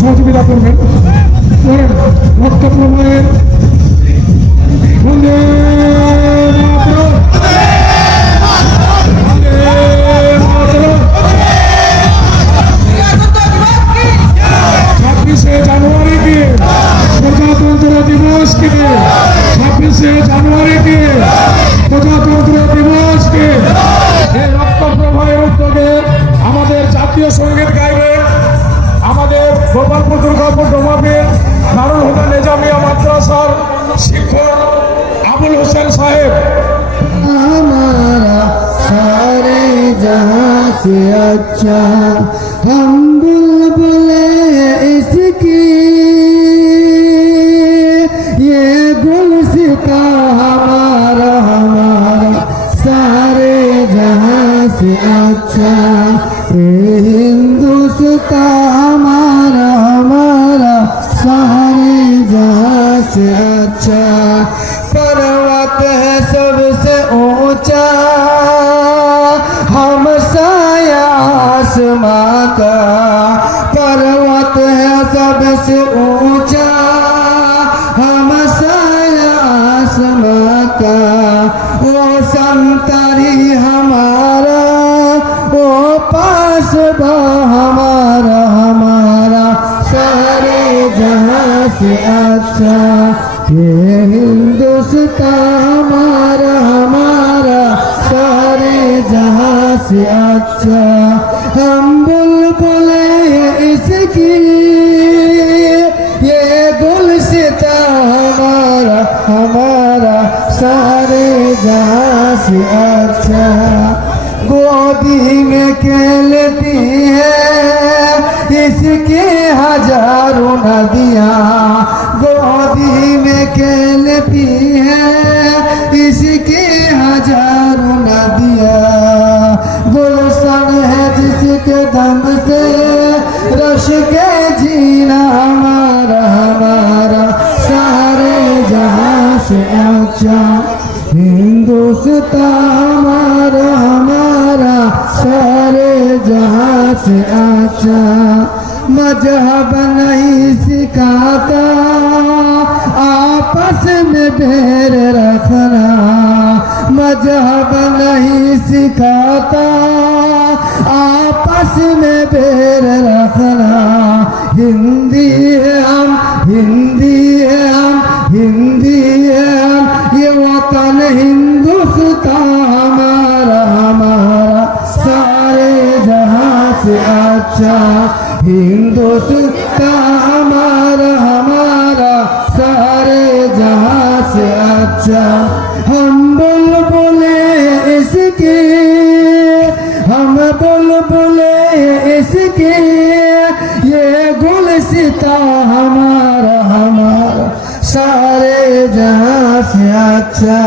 সহযোগিতা করবেন। রক্ত প্রবাহের বন্দে মাতরম, বন্দে মাতরম। 26শে জানুয়ারিকে প্রজাতন্ত্র দিবসকে, 26শে জানুয়ারিকে প্রজাতন্ত্র দিবসকে এই রক্ত প্রবাহের উদ্যোগে আমাদের জাতীয় সঙ্গীত গাইবেন আমাদের গোপালপুর দুর্গাপুর ডোমাবের দারুল হুদা নিজামিয়া মাদ্রাসার শিক্ষক আবুল হোসেন সাহেব। हमारा सारे जहां से अच्छा हम बुलबुले इसकी, ये गुलसिता हमारा हमारा सारे जहां से अच्छा, ये हिंदुस्तां हमारा हमारा सारे जहां से अच्छा। पर्वत है सबसे ऊंचा हम साया आसमां का, पर्वत है सबसे ऊंचा हम साया आसमां का। वो संतरी हमारा वो पासबा हमारा हमारा सारे जहां से अच्छा, ये हिंदुस्तां हमारा हमारा सारे जहां से अच्छा। हम बुलबुले इसकी, ये गुलसिता हमारा हमारा सारे जहां से अच्छा। गोदी में खेलती है इसके हजारों नदियाँ, गोदी में खेलती है इसके हजारों नदियाँ। गुलशन है जिसके दम से रश के जीना हमारा हमारा सारे जहां से अच्छा, हिंदुस्तां हमारा हमारा सारे जहां से अच्छा। मजहब नहीं सिखाता आपस में बैर रखना, मजहब नहीं सिखाता आपस में बैर रखना। हिंदी है हम, हिंदी है हम, हिंदी है हम, ये वतन हिंदुस्तां हमारा हमारा सारे जहां से अच्छा, हिंदुस्तां हमारा हमारा सारे जहां से अच्छा। हम बुलबुले इसके, हम बुलबुले इसके, ये गुलसिता हमारा हमारा सारे जहां से अच्छा।